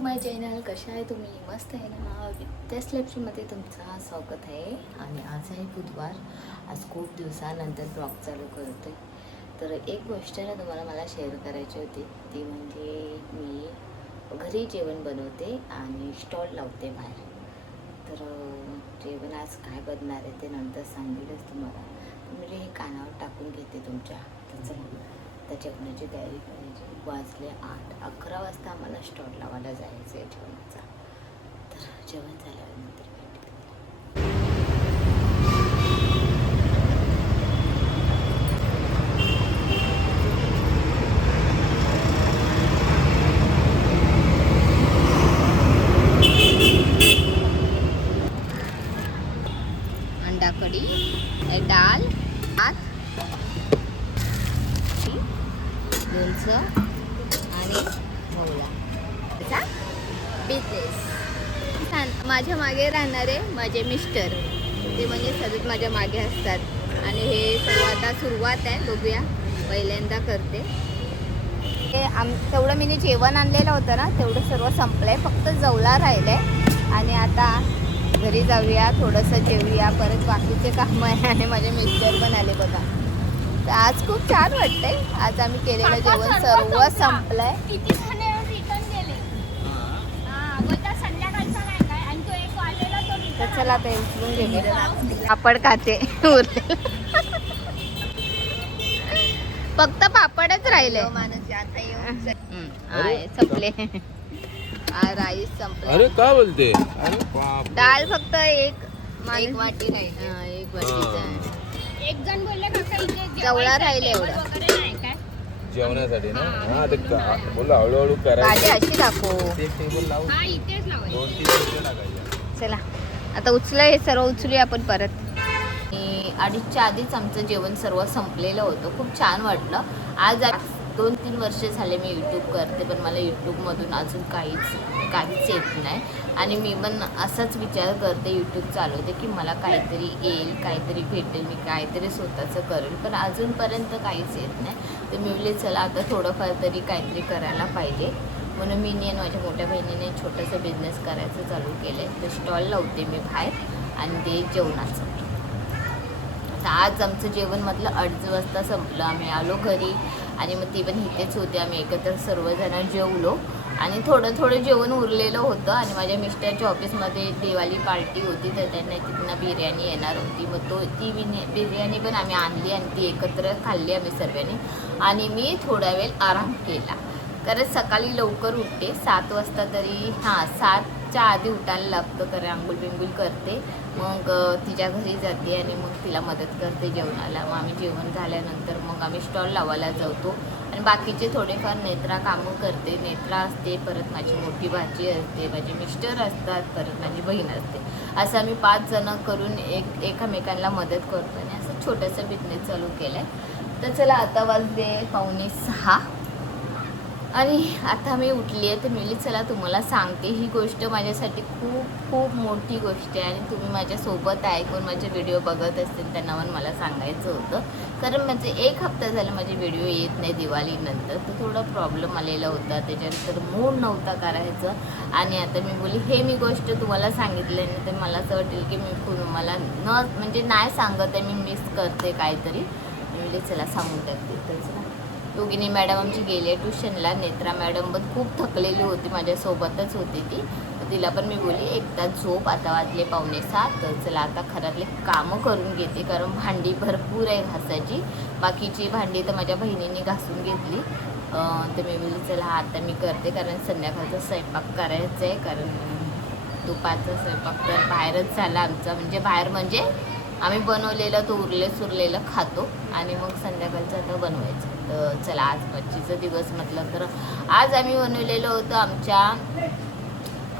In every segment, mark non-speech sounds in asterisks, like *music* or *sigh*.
To my channel कशा आहे तुम्ही? मस्त आहे ना विद्यास्लॅपशीमध्ये तुमचं स्वागत आहे. आणि आज आहे बुधवार. आज खूप दिवसानंतर ब्लॉग चालू करते तर एक गोष्ट ना तुम्हाला मला शेअर करायची होती. ती म्हणजे मी घरी जेवण बनवते आणि स्टॉल लावते बाहेर. तर जेवण आज काय बनणार आहे ते नंतर सांगेलच तुम्हाला. म्हणजे हे कानावर टाकून घेते तुमच्या त्याचं त्या जेवणाची तयारी करायची. वाजले आठ. अकरा वाजता आम्हाला स्टॉल लावायला जायचं आहे जेवणाचा. तर जेवण झाल्यानंतर भेटते कढी डाळ भात लोणचं आणि मोहला बिझनेस माझ्या मागे राहणारे माझे मिस्टर ते म्हणजे सतत माझ्या मागे असतात. आणि हे सर्व आता सुरुवात आहे बघूया. पहिल्यांदा करते. हे आम तेवढं मी जेवण आणलेलं होतं ना तेवढं सर्व संपलंय. फक्त जवला राहिलंय. आणि आता घरी जाऊया थोडंसं जेवूया. परत बाकीचे कामं आहे आणि माझे मिस्टर पण आले बघा. तर आज खूप छान वाटतंय. आज आम्ही केलेलं जेवण सर्व संपलंय. किती जण रिटर्न गेले हा बोलता संध्याकाळचा नाही काय आणि तो एक वाजलेला तो तर रिटर्न चला आता उचलून घेते पापड खाते. फक्त पापडच राहिले. माणूस आता येऊन संपले. राईस संपले. अरे काय बोलते? डाळ फक्त एक वाटी राहिली. हा, एक वाटीचं जण बोलले जवळा राहिले एवढं. जेवणासाठी ना? हा. ते का- हळूहळू करायचं. अशी दाखव. हा दोन तीन चला. आता उचलं हे सर्व उचलूया आपण परत. आणि अडीचच्या आधीच आमचं जेवण सर्व संपलेलं होतं. खूप छान वाटलं. आज दोन तीन वर्ष झाले मी यूट्यूब करते पण मला यूट्यूबमधून अजून काहीच काहीच येत नाही. आणि मी पण असाच विचार करते यूट्यूब चालवते की मला काहीतरी येईल काहीतरी भेटेल मी काहीतरी स्वतःचं करेल पण अजूनपर्यंत काहीच येत नाही. तर मी चला आता थोडंफार तरी काहीतरी करायला पाहिजे. म्हणून मी आणि माझ्या मोठ्या बहिणीने छोटंसं बिझनेस करायचं चालू केलं आहे तर स्टॉल लावते मी बाहेर आणि ते जेवणाचं. तर आज आमचं जेवण म्हटलं अडीच वाजता संपलं. आम्ही आलो घरी आणि मग ती पण इथेच होते. आम्ही एकत्र सर्वजण जेवलो आणि थोडं थोडं जेवण उरलेलं होतं आणि माझ्या मिस्टरच्या ऑफिसमध्ये दिवाळी पार्टी होती तर त्यांना तिथनं बिर्याणी येणार होती. मग तो ती बिर्याणी पण आम्ही आणली आणि ती एकत्र खाल्ली आम्ही सर्वांनी. आणि मी थोडा वेळ आराम केला. कारण सकाळी लवकर उठते. सात वाजता तरी हां सातच्या आधी उठायला लागतं. कारण आंघोळ बिंगुल करते. मग तिच्या घरी जाते आणि मग तिला मदत करते जेवणाला. मग आम्ही जेवण झाल्यानंतर मग आम्ही स्टॉल लावायला जातो. आणि बाकीचे थोडेफार नेत्रा कामं करते. नेत्रा असते परत माझी मोठी भाची असते माझे मिस्टर असतात परत माझी बहीण असते. असं आम्ही पाच जणं करून एक एकामेकांना मदत करतो. आणि असं छोटंसं बिझनेस चालू केलं आहे तर चला आता वाजले पावणे सहा. आणि आता मी उठली आहे तर मी चला तुम्हाला सांगते ही गोष्ट माझ्यासाठी खूप खूप मोठी गोष्ट आहे आणि तुम्ही माझ्यासोबत ऐकून माझे व्हिडिओ बघत असतील त्यांना पण मला सांगायचं होतं. कारण म्हणजे एक हप्ता झाला माझे व्हिडिओ येत नाही दिवाळीनंतर तर थोडा प्रॉब्लेम आलेला होता. त्याच्यानंतर मूड नव्हता करायचं. आणि आता मी बोली हे मी गोष्ट तुम्हाला सांगितल्याने तर मला असं वाटेल की मी तुम्हाला न म्हणजे नाही सांगत आहे मी मिस करते काहीतरी. मी चला सांगून टाकते. तर योगिनी मॅडम आमची गेली ट्युशनला. नेत्रा मॅडम पण खूप थकलेली होती माझ्यासोबतच होती ती. तिला पण मी बोली एक तास झोप आता वाजले पावणे सात चला आता घरातले कामं करून घेते कारण भांडी भरपूर आहे घासायची बाकीची भांडी तर माझ्या बहिणीने घासून घेतली. तर मी बोलली चला आता मी करते कारण संध्याकाळचा स्वयंपाक करायचा आहे कारण दुपारचा स्वयंपाक तर बाहेरच झाला आमचा. म्हणजे बाहेर म्हणजे आम्ही बनवलेलं तो उरले सुरलेलं खातो आणि मग संध्याकाळचं आता बनवायचं. तर चला आज मच्छीचा दिवस म्हटलं तर आज आम्ही बनवलेलं होतं आमच्या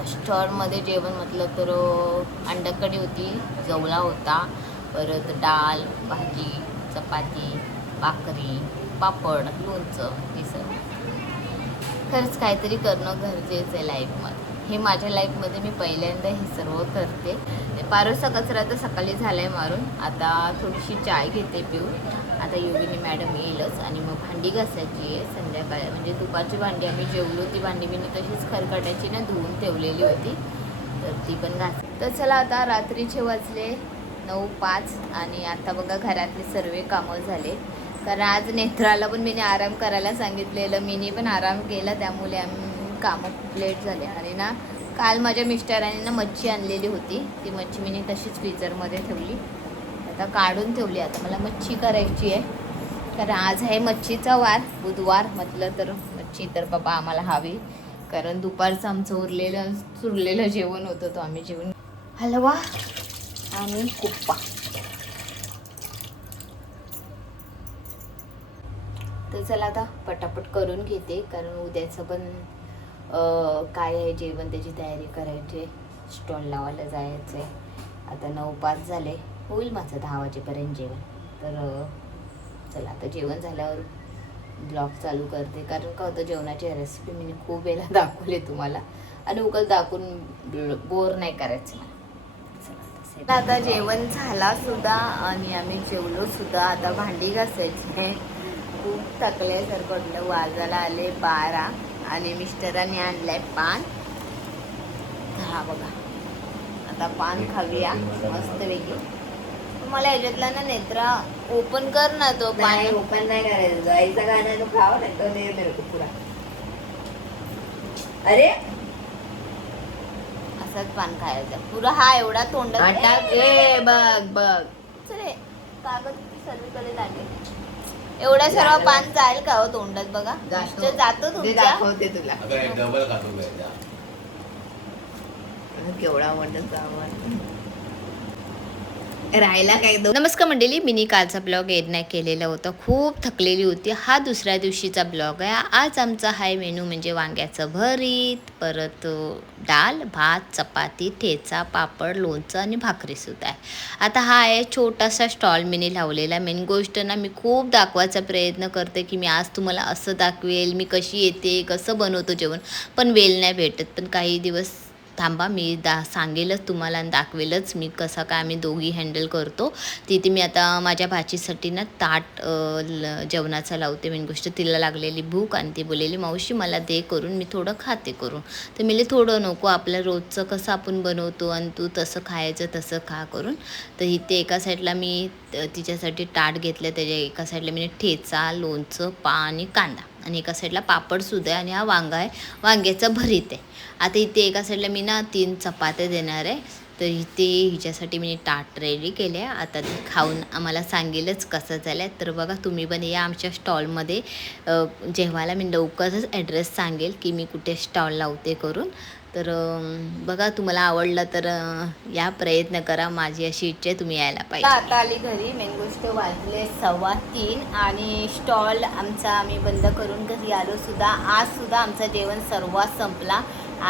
स्टॉलमध्ये जेवण म्हटलं तर अं, अंडाकडी होती जवळा होता परत डाळ भाजी चपाती भाकरी पापड लोणचं हे सगळं. खरंच काहीतरी करणं गरजेचं आहे लाईफमध्ये हे माझ्या लाईफमध्ये मी पहिल्यांदा हे सर्व करते. पारोसा कचरा तर सकाळी झाला आहे मारून. आता थोडीशी चाय घेते पिऊन आता योगिनी मॅडम येईलच आणि मग भांडी घासायची आहे. संध्याकाळी म्हणजे दुपारची भांडी आम्ही जेवलो ती भांडी मी तशीच खरकटायची ना धुवून ठेवलेली होती. तर ती पण घास तर चला आता रात्रीचे वाजले नऊ पाच आणि आता बघा घरातले सर्व कामं झाले. कारण आज नेत्राला पण मी आराम करायला सांगितलेलं. मीनी पण आराम केला त्यामुळे आम्ही कामं खूप लेट झाले. आणि ना काल माझ्या मिस्टरांनी ना मच्छी आणलेली होती. ती मच्छी मी तशीच फ्रीजरमध्ये ठेवली. आता काढून ठेवली. आता मला मच्छी करायची आहे. कारण आज आहे मच्छीचा वार. बुधवार म्हटलं तर मच्छी तर बाबा आम्हाला हवी. कारण दुपारचं आमचं उरलेलं चुरलेलं जेवण होतं तो आम्ही जेवण हलवा आणि कुप्पा. तर चला आता पटापट करून घेते. कारण उद्याचं पण काय आहे जेवण त्याची तयारी करायची? स्टॉल लावायला जायचं आहे आता नऊ पाच झाले. होईल माझं दहा वाजेपर्यंत जेवण. तर चला आता जेवण झाल्यावर ब्लॉग चालू करते. कारण का होतं जेवणाची रेसिपी मी खूप वेळेला *laughs* दाखवली तुम्हाला. आणि उगाच दाखवून बोर नाही करायचं मला. आता जेवण झाला सुद्धा आणि आम्ही जेवलो सुद्धा. आता भांडी घासायची खूप थकल्यासारखं वाजायला आले बारा. आणि मिस्टरांनी आणलाय पान. हा बघा. आता पान खाऊया. मस्त वेगळी मला याच्यातला ना नेत्रा ओपन कर ना तो पान. ओपन नाही करायचं. गाईचा गाणं तो खावा नाही तो नाही मेरे को पुरा. अरे! असाच पान खायचा. पुरा हा एवढा ए बघ बघ. चले कागद सर्वीकडे लागेल. एवढा सर्व पान जाईल का हो तोंडात बघा? जातो. मिस्टर जातो ते तुमच्या. दाखवते तुला. डबल खातो केवढा आवडतं आवड राहायला काय दो नमस्कार मंडळी मिनी कालचा ब्लॉग एड नाही केलेला होता. खूप थकलेली होती. हा दुसऱ्या दिवशीचा ब्लॉग आहे. आज आमचा हाय मेनू म्हणजे वांग्याचं भरीत परत डाल डाळ भात चपाती ठेचा पापड लोणचं आणि भाकरीसुद्धा आहे. आता हा आहे छोटासा स्टॉल मीने लावलेला. मेन गोष्ट ना मी खूप दाखवायचा प्रयत्न करते की मी आज तुम्हाला असं दाखवेल मी कशी येते कसं बनवतो जेवण. पण वेल नाही भेटत. पण काही दिवस थांबा मी दा सांगेलच तुम्हाला आणि दाखवेलच मी कसा काय आम्ही दोघी हँडल करतो. तिथे मी आता माझ्या भाचीसाठी ना ताट ल- जेवणाचा लावते मेन गोष्ट. तिला लागलेली भूक आणि ती बोललेली मावशी मला दे करून मी थोडं खाते करून. तर मी थोडं नको आपल्या रोजचं कसं आपण बनवतो आणि तू तसं खायचं तसं खा करून. तर इथे एका साईडला मी तिच्यासाठी ताट घेतलं त्याच्या एका साईडला मी ठेचा लोणचं पा आणि कांदा. आणि एका साईडला पापडसुद्धा आहे आणि हा वांगा आहे. वांग्याचं भरीत आहे. आता इथे एका साईडला मी ना तीन चपात्या देणार आहे. तर इथे हिच्यासाठी मी ताट रेडी केले आता ती खाऊन आम्हाला सांगेलच कसं झालं आहे तर बघा तुम्ही पण या आमच्या स्टॉलमध्ये. जेव्हाला मी लवकरच ॲड्रेस सांगेल की मी कुठे स्टॉल लावते करून. तर बघा तुम्हाला आवडलं तर या प्रयत्न करा. माझी अशी इच्छा आहे तुम्ही यायला पाहिजे. आता आली घरी. मेन गोष्ट वाजले सव्वा तीन आणि स्टॉल आमचा आम्ही बंद करून घरी आलो सुद्धा. आज सुद्धा आमचं जेवण सर्व संपला.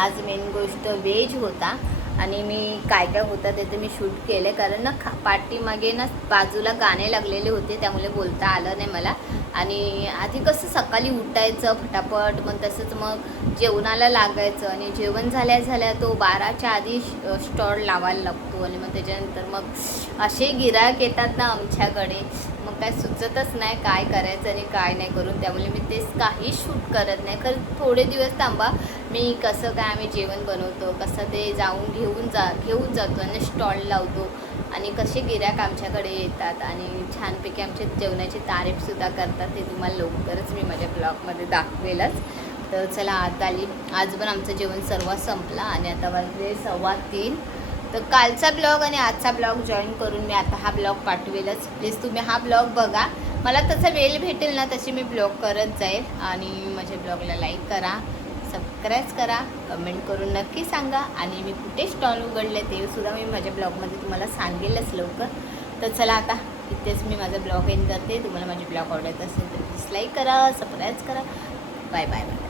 आज मेन गोष्ट व्हेज होता. आणि मी काय काय होतं ते ते मी शूट केले कारण ना खा पाठीमागे ना बाजूला गाणे लागलेले होते त्यामुळे बोलता आलं नाही मला. आणि आधी कसं सकाळी उठायचं फटाफट मग तसंच मग जेवणाला लागायचं. आणि जेवण झाल्या झाल्या तो बाराच्या आधी स्टॉल लावायला लागतो. आणि मग त्याच्यानंतर मग असे गिराक येतात ना आमच्याकडे. मग काय सुचतच नाही काय करायचं आणि काय नाही करून. त्यामुळे मी तेच काही शूट करत नाही. कारण थोडे दिवस थांबा. मी कसं काय आम्ही जेवण बनवतो कसं ते जाऊन घेऊन जा घेऊन जातो आणि स्टॉल लावतो. आणि कसे गिऱ्हाक आमच्याकडे येतात आणि छानपैकी आमच्या जेवणाची तारीफसुद्धा करतात ते तुम्हाला लवकरच मी माझ्या ब्लॉगमध्ये दाखवेलच. तर चला आता आली आज पण आमचं जेवण सर्व संपला आणि आता वाजले सव्वा तीन. तर कालचा ब्लॉग आणि आजचा ब्लॉग जॉईन करून मी आता हा ब्लॉग पाठवेलच. प्लीज तुम्ही हा ब्लॉग बघा. मला तसा वेळ भेटेल ना तशी मी ब्लॉग करत जाईल आणि माझ्या ब्लॉगला लाईक करा. सबस्क्राईब करा कमेंट करून नक्की सांगा. आणि मी कुठे स्टॉल उघडले ते सुद्धा मी माझ्या ब्लॉगमध्ये तुम्हाला सांगेलच लवकर. तर चला आता इथेच मी माझा ब्लॉग एंड करते. तुम्हाला माझे ब्लॉग आवडत असेल तर डिसलाईक करा सबस्क्राईब करा. Bye bye bye